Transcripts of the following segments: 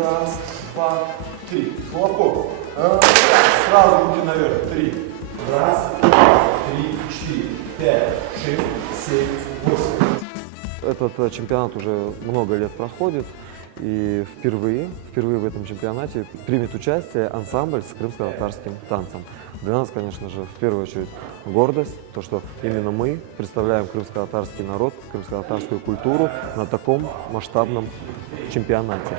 Раз, два, три. Хлопок. Сразу руки наверх. Три. Раз, два, три, четыре, пять, шесть, семь, восемь. Этот чемпионат уже много лет проходит, и впервые в этом чемпионате примет участие ансамбль с крымско-татарским танцем. Для нас, конечно же, в первую очередь гордость, то, что именно мы представляем крымско-татарский народ, крымско-татарскую культуру на таком масштабном чемпионате.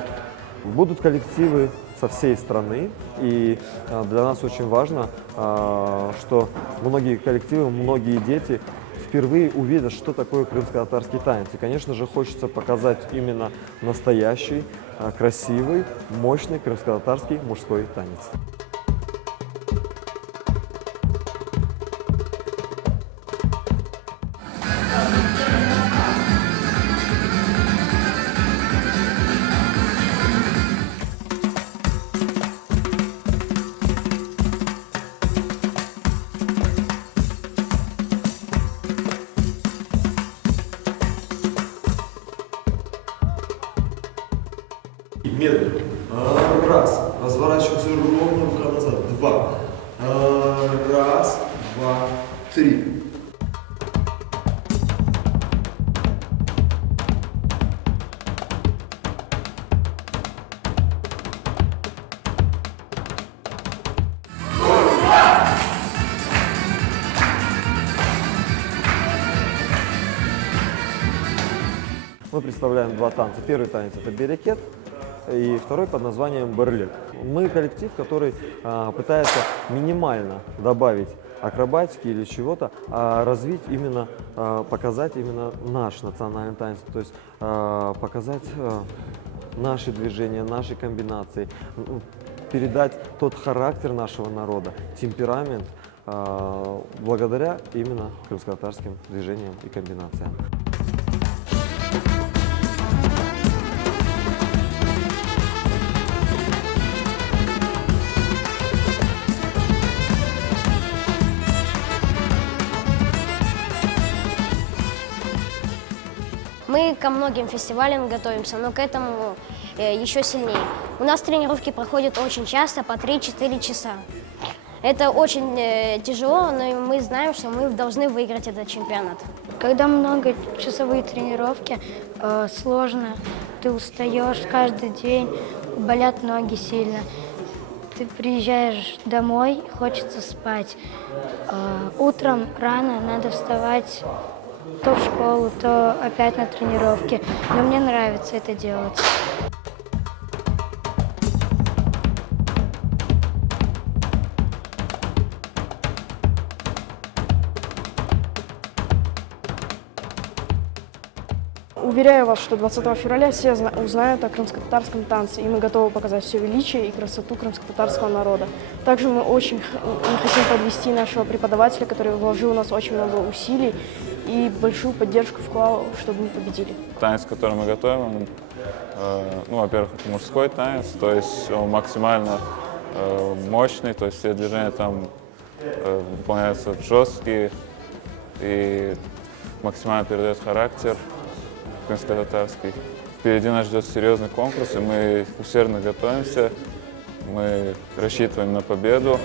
Будут коллективы со всей страны, и для нас очень важно, что многие коллективы, многие дети впервые увидят, что такое крымско-татарский танец. И, конечно же, хочется показать именно настоящий, красивый, мощный крымско-татарский мужской танец. Медленно. Раз. Разворачиваемся ровно, рука назад. Два. Раз, два, три. Мы представляем два танца. Первый танец – это берекет, и второй под названием берлек. Мы коллектив, который пытается минимально добавить акробатики или чего-то, а развить именно, показать именно наш национальный танец, то есть показать наши движения, наши комбинации, передать тот характер нашего народа, темперамент, благодаря именно крымско-татарским движениям и комбинациям. Мы ко многим фестивалям готовимся, но к этому еще сильнее. У нас тренировки проходят очень часто, по 3-4 часа. Это очень тяжело, но мы знаем, что мы должны выиграть этот чемпионат. Когда многочасовые тренировки, сложно, ты устаешь каждый день, болят ноги сильно. Ты приезжаешь домой, хочется спать. Утром рано надо вставать то в школу, то опять на тренировки. Но мне нравится это делать. Уверяю вас, что 20 февраля все узнают о крымско-татарском танце, и мы готовы показать все величие и красоту крымско-татарского народа. Также мы очень хотим подвести нашего преподавателя, который вложил у нас очень много усилий и большую поддержку вклал, чтобы мы победили. Танец, который мы готовим, во-первых, это мужской танец, то есть он максимально мощный, то есть все движения там выполняются жесткие и максимально передает характер крымско-татарский. Впереди нас ждет серьезный конкурс, и мы усердно готовимся, мы рассчитываем на победу.